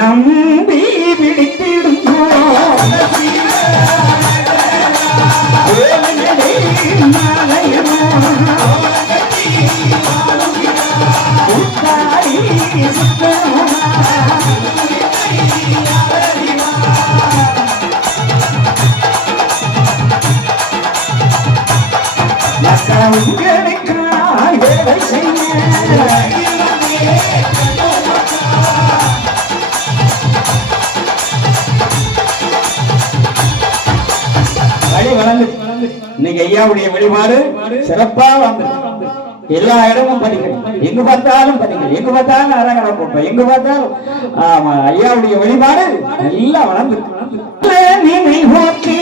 நம்பி விழித்திடும் உங்களுக்காய் வேலை செய்ய இன்னைக்கு ஐயாவுடைய வழிபாடு சிறப்பா வந்து எல்லா இடமும் படிக்கிறேன், எங்க பார்த்தாலும் படிக்கிறேன், எங்க பார்த்தாலும் அரங்கடம் போட்டோம், எங்க பார்த்தாலும் ஆமா ஐயாவுடைய வழிபாடு நல்லா வளர்ந்து நினைவோக்கி